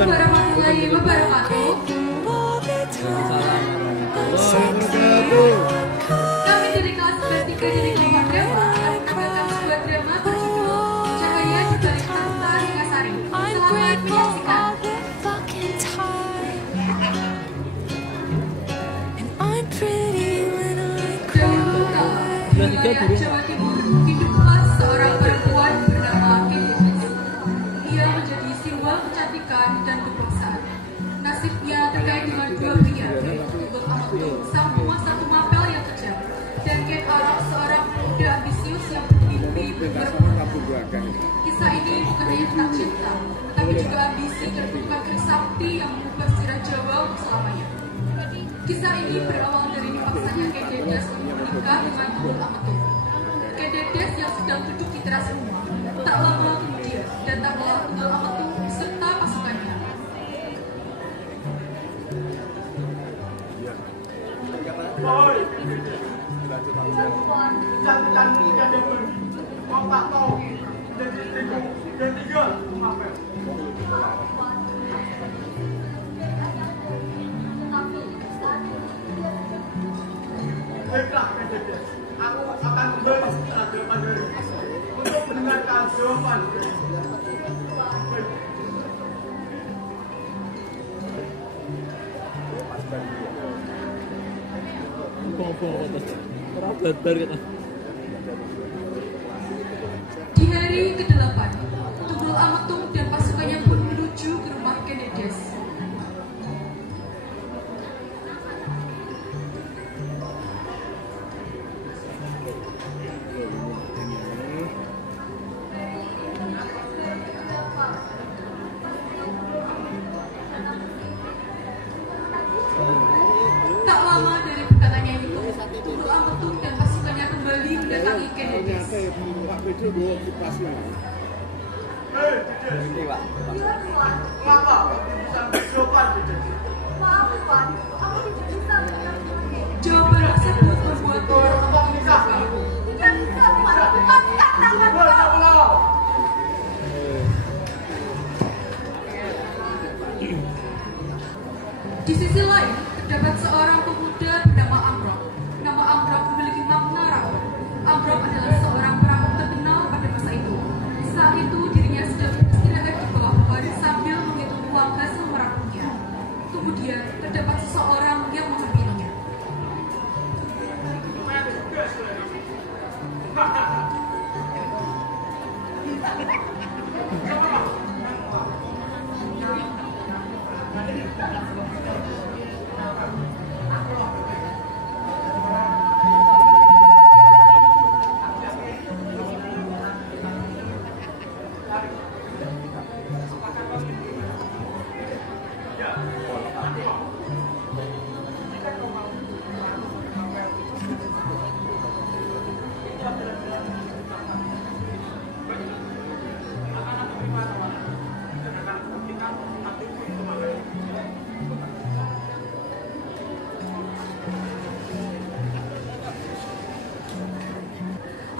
warahmatullahi wabarakatuh. Kami dari kelas 3 dari kelompok drama akan membawakan sebuah drama berjudul Cahaya di Balik Tanpa Nikasari. Selamat menyaksikan. Dahulu kala di wilayah Jawa Timur hiduplah seorang perempuan bernama Kedis. Ia menjadi simbol kecantikan dan kebangsaan. Nasibnya terkait dengan dua pria, yaitu Tugul Ametung, sang penguasa Tumapel yang kejam, dan Ken Arok, seorang pemuda ambisius yang bermimpi berperang. Kisah ini bukan hanya tentang cinta, tetapi juga ambisi terbuka Trisakti yang mengubah sejarah Jawa untuk selamanya. Kisah ini berawal dari dipaksanya Ken Dedes untuk menikah dengan Tugul Ametung. Ken Dedes yang sedang duduk di teras rumah, tak lama kemudian datanglah Tugul Ametung beserta pasukannya. Baiklah, Dedes. Aku akan kembali setelah pandemi untuk mendengarkan jawaban. Di hari ke-8, Tugul Ametung dan pasukannya pun menuju ke rumah Ken Dedes. Tak lama dari perkataannya itu, Tugul Ametung dan pasukannya kembali mendatangi Ken Dedes. Hei, Dedes. Kenapa kamu bisa menjawab, Dedes? Maaf, Tuan. Aku tidak bisa mendengarnya. Jawaban tersebut membuat Kau untuk menikah. Tidak bisa, Tuan. Angkat tangan kau. Di sisi lain, terdapat seorang pemuda bernama Amrok. Nama Amrok memiliki makna rawa. Amrok adalah seorang perampok terkenal pada masa itu. Saat itu dirinya sedang beristirahat di bawah pohon sambil menghitung uang hasil merampoknya. Kemudian terdapat seseorang yang menghampirinya.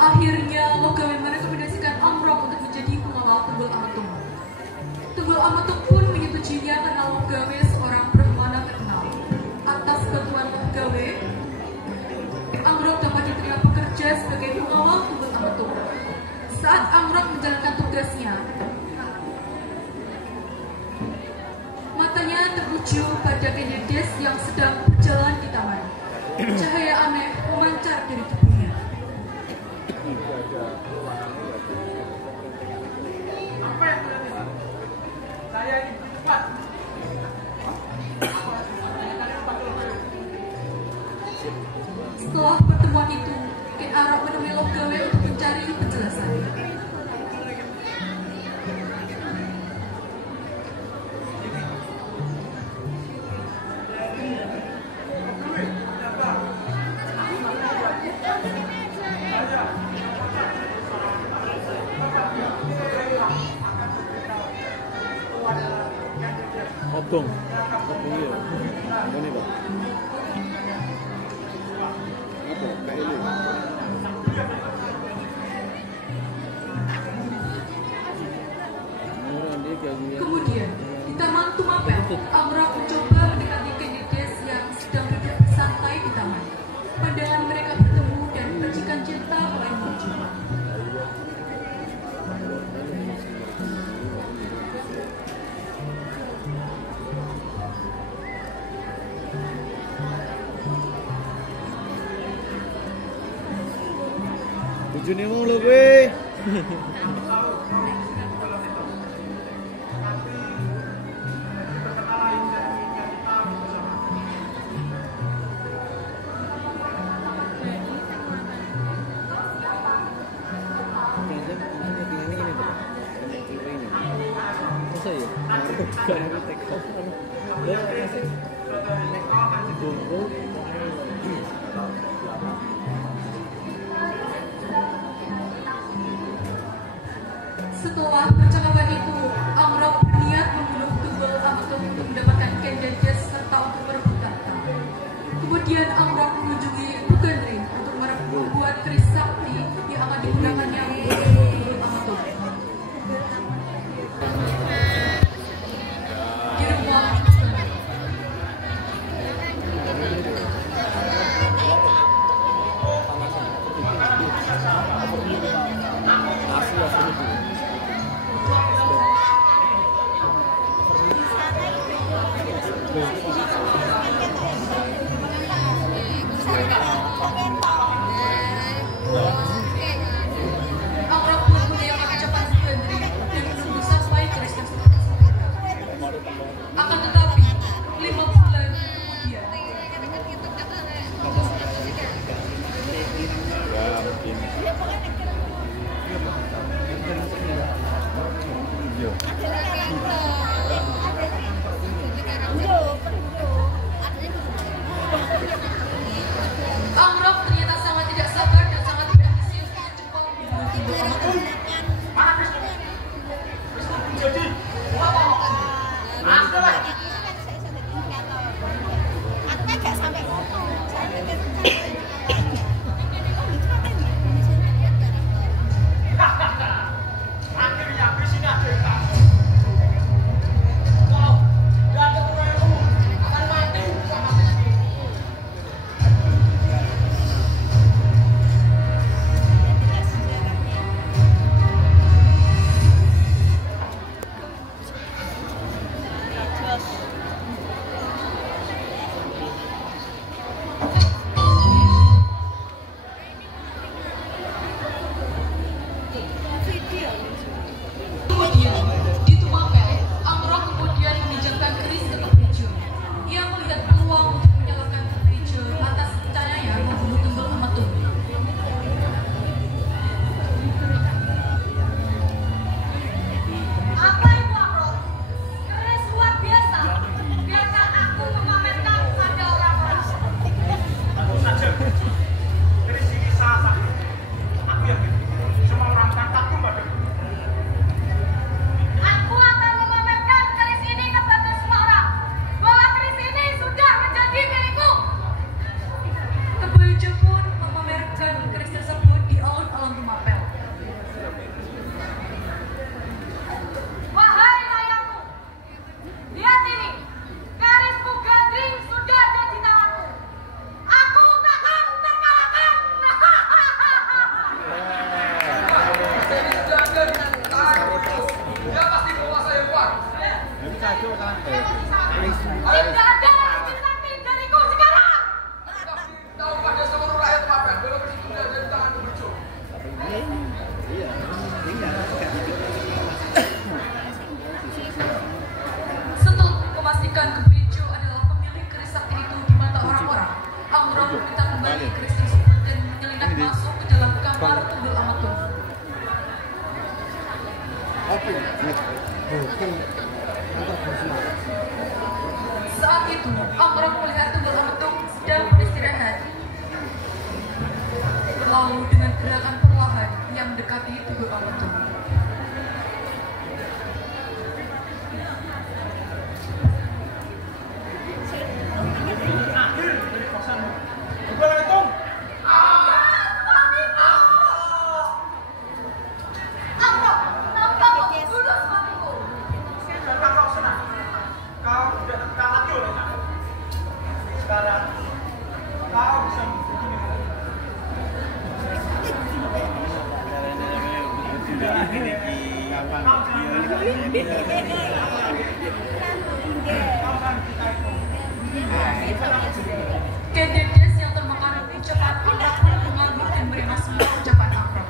Akhirnya, Logawe merekomendasikan Amrok untuk menjadi pengawal Tugul Ametung. Tugul Ametung pun menyetujuinya karena Logawe seorang perempuan terkenal. Atas bantuan Logawe, Amrok dapat diterima bekerja sebagai pengawal Tugul Ametung. Saat Amrok menjalankan tugasnya, matanya tertuju pada Ken Dedes yang sedang berjalan di taman. Cahaya aneh memancar dari tubuhnya. Apa yang terjadi? Saya ingin cepat. Setelah pertemuan itu, Mungkin Arok menemui gawe untuk mencari penjelasan. Obong iya. Ini Pak. Apa? Kayak ini. Kemudian, di Taman Tumapel, Amrok mencoba mendekati Kennedy yang sedang duduk santai di taman. Pandangan mereka bertemu dan percikan cinta mulai muncul. Bojone mau lho kowe. Masa ya? Kayak take off. Ya, masih. Setelah percakapan itu, Amrok berniat membunuh Tubal Amtum untuk mendapatkan Kendedes serta untuk merebut tahta. Kemudian Amrok mengunjungi Bugenring untuk membuat keris sakti yang akan digunakannya untuk membunuh Amtum. Di rumah Amar Tunggul Amatung. Saat itu, Amrok melihat Tunggul Amatung sedang beristirahat. Lalu dengan gerakan perlahan yang mendekati Tunggul Amatung. Kededes yang termakan ucapan Amrok pun mengangguk dan menerima semua ucapan Amrok.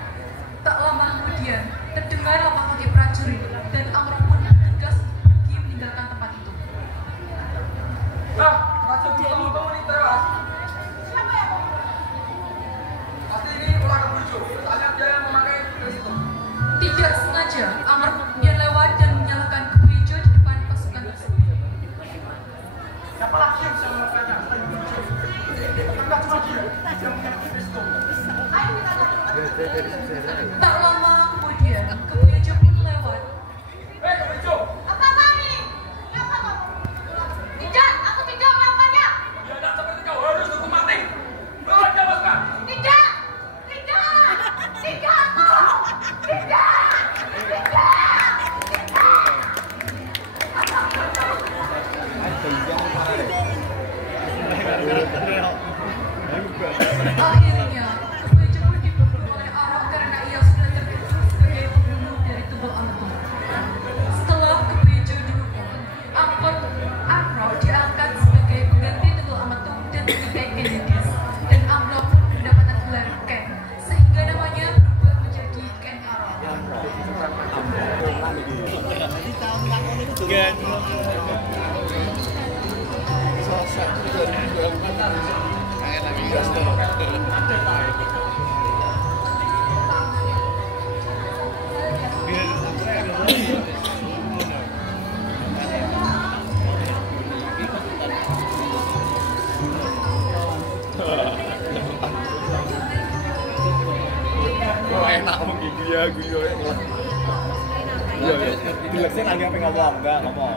Tak lama kemudian, terdengar langkah kaki prajurit dan Amrok pun bergegas pergi meninggalkan tempat itu. Raja Tunggul ini tewas. Siapa yang mau? Pasti ini ulah kebucu. Soalnya dia yang memakai keris itu. Tidak sengaja, Amrok kemudian lewat dan menyalakan kebejo di depan pasukan tersebut. Siapa lagi yang bisa melakukannya selain kebucu? Bukankah cuma dia yang punya keris itu? Ayo kita tanya. Tak lama kemudian, kebejo pun lewat. Hei, kebucu! Apa kami? Kenapa kamu? Tidak, aku tidak melakukannya. Dia tidak seperti kau harus hukum mati. Bawa dia pasukan. Tidak, tidak, tidak aku. Tidak, tidak. Akhirnya, kebejo pun dibunuh oleh Arok karena ia sudah tertuduh sebagai pembunuh dari Tunggul Amatung. Setelah kebejo dihukum, Amrok diangkat sebagai pengganti Tunggul Amatung dan menjadi Kededes. Dan Amrok pun mendapatkan gelar Ken, sehingga namanya berubah menjadi Ken Arok. Enak menggigil ya gue iya bilasnya lagi apa ngomong enggak ngomong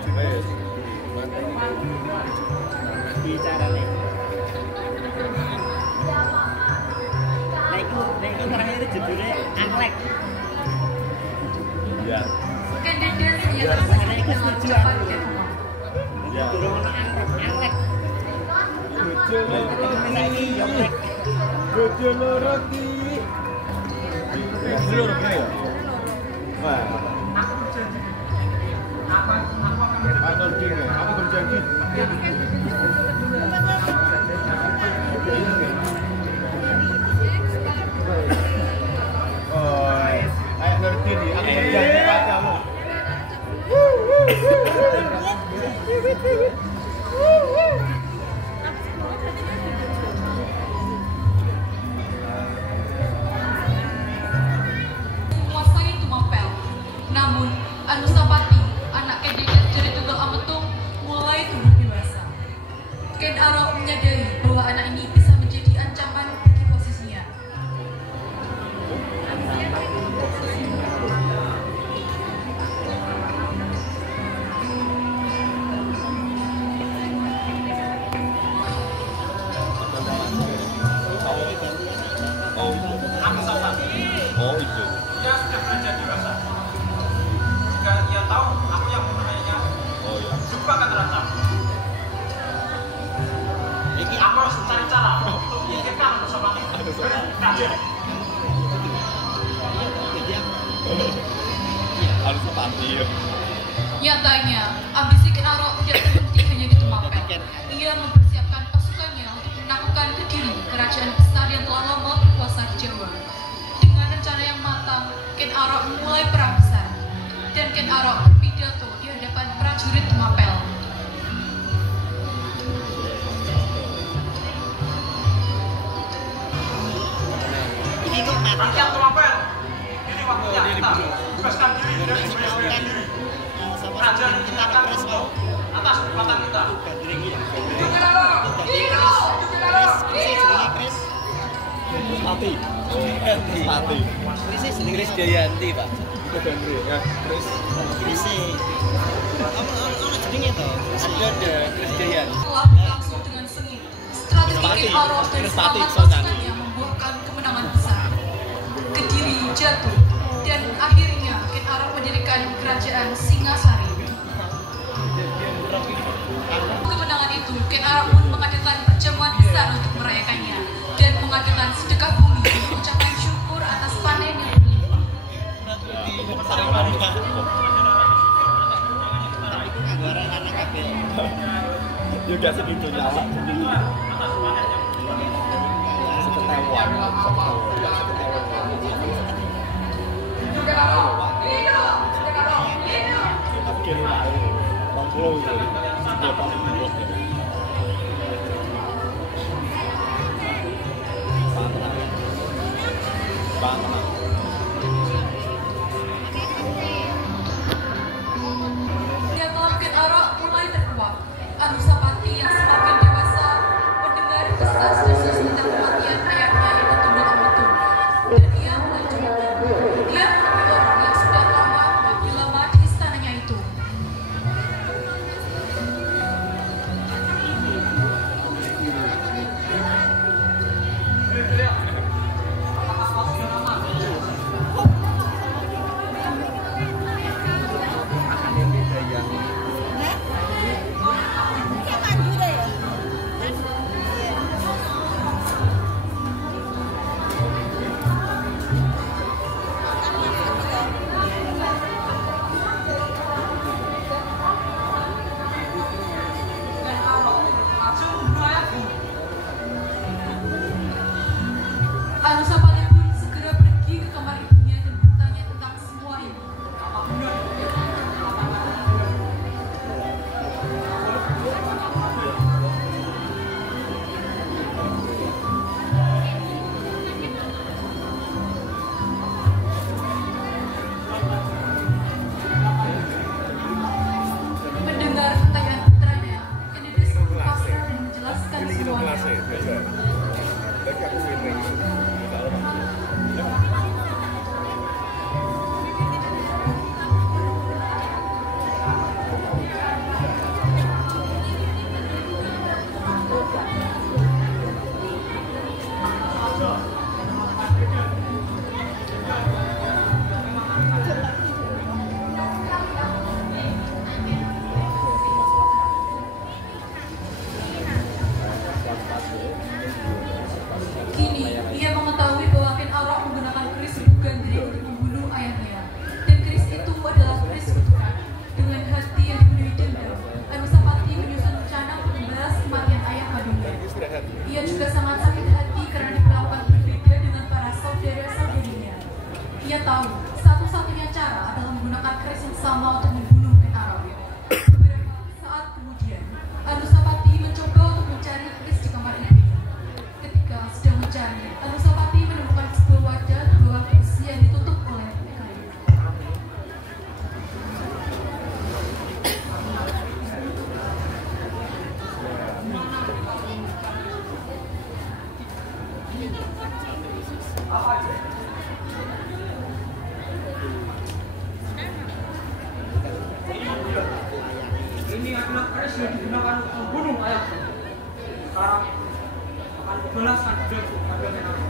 bicara nih itu terakhir judulnya Anglek iya Kededes yang terkenal dengan ucapan Ken. iya Anglek Bojo loro ki seluruh ya wah Aku berjanji. Aku berjanji. oh ayo ngerti nih aku berjanji padamu Menguasai Tumapel. Namun, Anusapati, anak Kededes dari Tunggul Amatung, mulai tumbuh dewasa. Ken Arok menyadari bahwa anak ini bisa menjadi ancaman bagi posisinya. oh itu Dia sudah belajar dewasa. Jika dia tahu aku yang memperkayanya, oh ya juga akan terancam. Ini aku harus mencari cara untuk menyingkirkan bersama raja. harus pasti ya Nyatanya, ambisi Ken Arok tidak terhenti hanya di Tumapel. Ia mempersiapkan pasukannya untuk menaklukkan Kediri, kerajaan besar yang telah lama berkuasa di Jawa. Dengan rencana yang matang, Ken Arok memulai perang besar. Dan Ken Arok berpidato di hadapan prajurit Tumapel. Ini kok Rakyat Tumapel, ini waktunya kita bebaskan diri dari sembahyang diri. Raja kita akan bertanggung atas perbuatan kita. Pati. Kris Dayanti, Pak. Ada Kris Dayanti. Telah berlangsung dengan sengit. Strategi Ken Arok dan selamat pasukannya membuahkan kemenangan besar. Kediri jatuh dan akhirnya Ken Arok mendirikan kerajaan Singasari. Kemenangan itu, Ken Arok pun mengadakan perjamuan besar untuk merayakannya dan mengadakan sedekah bumi untuk ucapan syukur atas panen yang berlimpah. Juga segitu nyawa sendiri. Seketewan. Oke, Bang Flo itu. Dia paling blok ya. Bantah. Niatan Ken Arok mulai terkuak. Anusapati yang semakin dewasa mendengar desas-desus tentang kematian ayahnya itu betul-betul. Dan ia melanjutkan. Dia menemui orang yang sudah lama di istananya itu. Anusapati pun segera pergi ke kamar ibunya dan bertanya tentang semua ini. Mendengar pertanyaan putranya, Kenides pasrah dan menjelaskan semuanya. Kini, ia mengetahui bahwa Ken Arok menggunakan keris bukan diri untuk membunuh ayahnya. Dan keris itu adalah keris kutukan. Dengan hati yang dipenuhi dendam, Anusapati menyusun rencana untuk membalas kematian ayah kandungnya. Ia juga sangat sakit hati karena diperlakukan berbeda dengan para saudara-saudarinya. Ia tahu, satu-satunya cara adalah menggunakan keris yang sama untuk membunuh Ken Arok. Beberapa saat kemudian, Anusapati mencoba untuk mencari keris di kamar ibunya. Ketika sedang mencari, Anusapati menemukan sebuah wadah di bawah kursi yang ditutup oleh kayu. Ini adalah keris yang digunakan untuk membunuh ayahku. Sekarang akan dibalaskan denganku pada Ken Arok.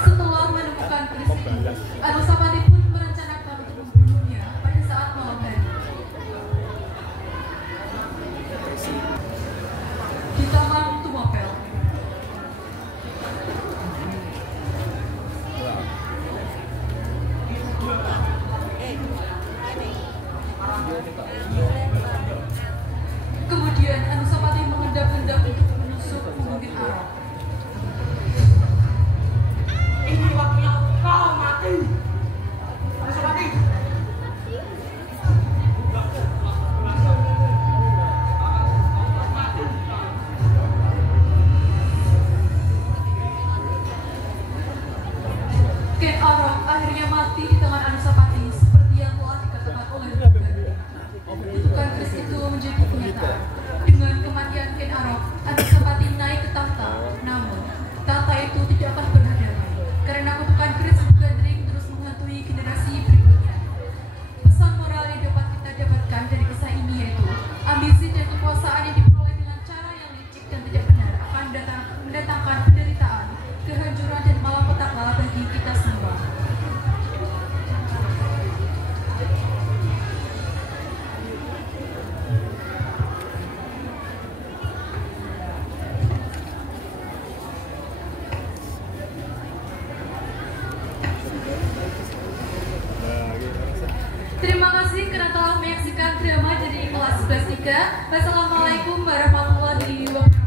Setelah menemukan keris itu, Anusapati pun merencanakan untuk membunuhnya pada saat malam hari. Di Taman Tumapel. Kemudian Anusapati mengendap-endap untuk menusuk punggung Ken Arok. Ini waktunya kau mati. Anusapati. Wassalamualaikum warahmatullahi wabarakatuh.